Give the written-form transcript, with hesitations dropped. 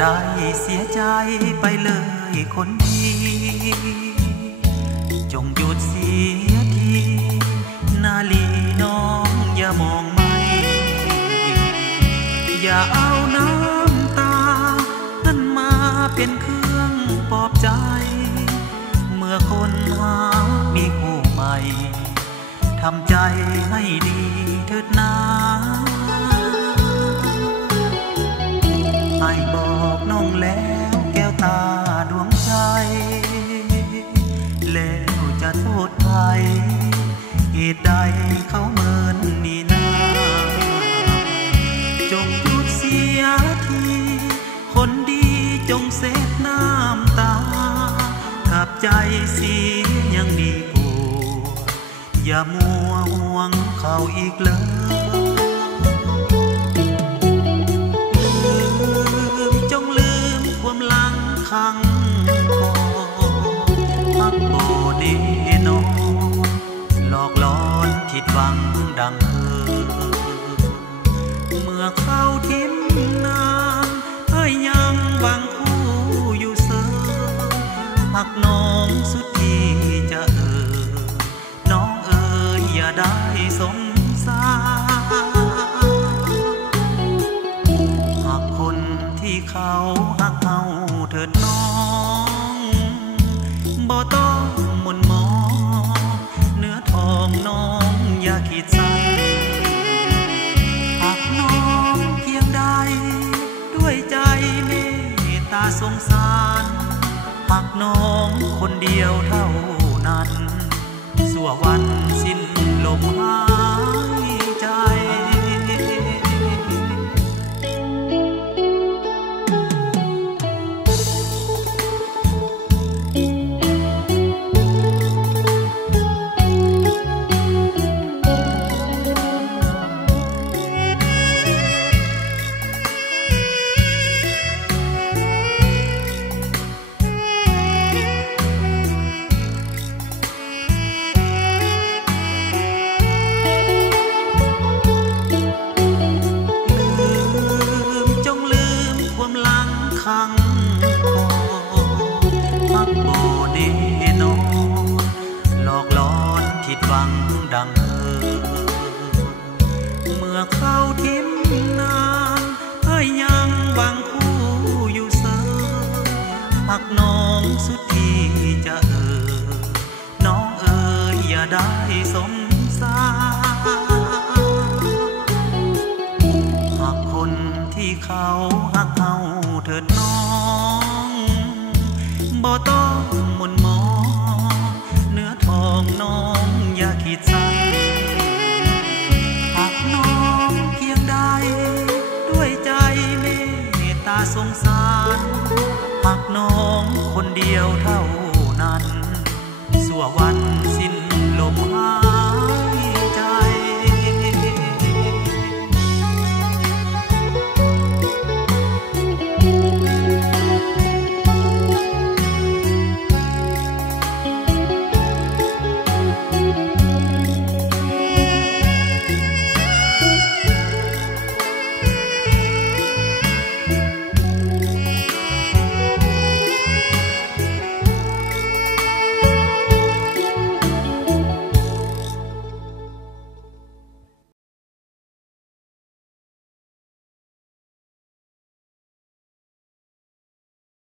ได้เสียใจไปเลยคนดีจงหยุดเสียทีนาลีน้องอย่ามองไม่อย่าเอาน้ำตานั้นมาเป็นเครื่องปลอบใจเมื่อคนหามีคู่ใหม่ทำใจให้ดีเถิดนาให้บอกน้องแล้วแก้วตาดวงใจแล้วจะโทษใครเหตุใดเขาเหมือนนี่นาจงหยุดเสียทีคนดีจงเสดน้ำตาขับใจเสียยังดีกว่าอย่ามัวห่วงเขาอีกเลยความหลังขังคอพักโบเดโนหลอกล้อนผิดหวังดังเมื่อเข้าทิ้มนางให้ยังหวังคู่อยู่เสมอหักน้องสุดที่จะน้องเอ๋ยอย่าได้สงสารหากคนที่เขาหักเอาเถิดน้องบ่ต้องหม่นหมองเนื้อทองน้องอย่าคิดสั้นหากน้องเพียงใดด้วยใจเมตตาสงสารหากน้องคนเดียวเท่านั้นสั่ววันสิ้นลมหายใจขังคอพักโบเดโนหลอกล้อนผิดหวังดังเมื่อเข้าทิ้มนางให้ยังหวังคู่อยู่เสมอหักน้องสุดที่จะน้องเอ๋ยอย่าได้สงสารหากคนที่เขาหักเอาเถิดน้องบ่ต้องหม่นหมองเนื้อทองน้องอย่าคิดสั้นหากน้องเพียงใดด้วยใจเมตตาสงสารหากน้องคนเดียวเท่านั้นสั่ววันสิ้นลมหาย